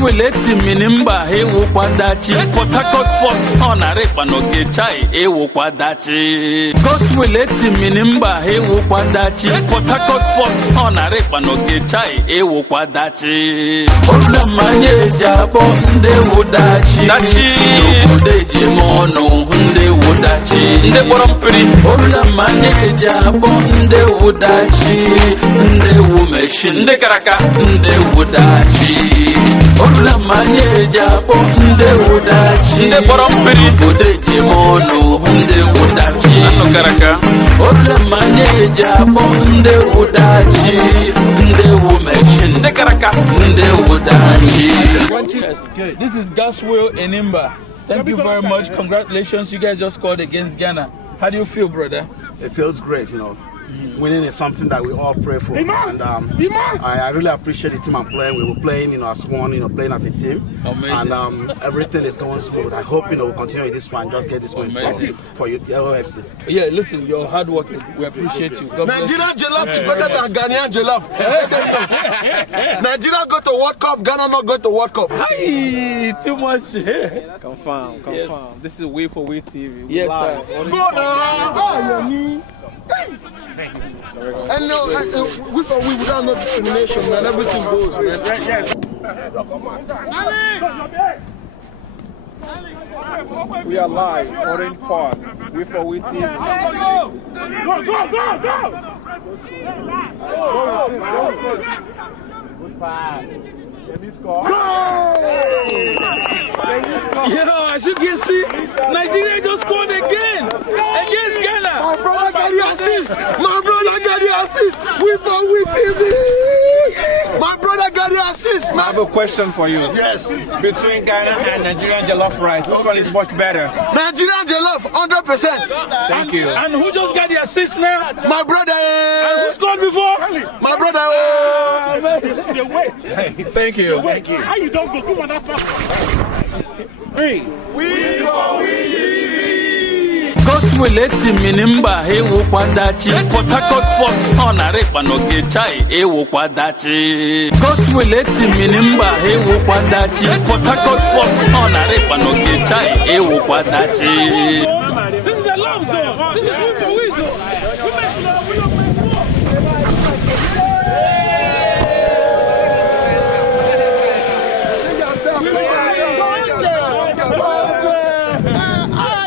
Gospel eti minimba hewo kwadachi. Port Harcourt for son arepa no gechai hewo kwadachi. Gospel eti minimba hewo kwadachi. Port Harcourt for son arepa no gechai hewo kwadachi. Ola manye jabo nde wodachi. Dachi. Nde jimono nde wodachi. Nde borompiri. Ola manye jabo nde wodachi. Nde wumeshi. Nde karaka. Nde wodachi. Ola manye jabo nde wodachi. Nde borompiri. Nde jimono nde wodachi. Ano karaka. Ola manye jabo nde wodachi. Nde wumeshi. Nde karaka. Nde wodachi. Yes, good. This is Gospel Enimba. Thank you very much. Congratulations. You guys just scored against Ghana. How do you feel, brother? It feels great, you know. Winning is something that we all pray for, and I really appreciate the team I'm playing. We were playing, as one, playing as a team. Amazing. And everything is going smooth. I hope we'll continue with this one. Just get this one for you. Yeah, listen, your hard work. We appreciate you. Nigerian jollof is better than Ghanaian jollof. Nigeria go to World Cup, Ghana not go to World Cup. Hi, too much. Confirm. Yes. This is Way for Way TV. Yes, sir. Go now. And no, we without no discrimination, man. Everything goes, man. We are live, Orange Park. Way for Way TV. Good pass. Can you score? Yeah, as you can see, Nigeria just scored again against Ghana. My brother got the assist. My brother got the assist. We for We TV. My brother got the assist. I have a question for you. Yes. Between Ghana and Nigerian jollof rice, which one is much better? Nigerian jollof, 100%. Thank you. And who just got the assist now? My brother. And who scored before? My brother. Thank you. How you don't go? Come on, that's Three. We for We TV. Gospel eti minimba hewo kwadachi. Port Harcourt for son arepa no gechai hewo kwadachi. Gospel eti minimba hewo kwadachi. Port Harcourt for son arepa no gechai hewo kwadachi.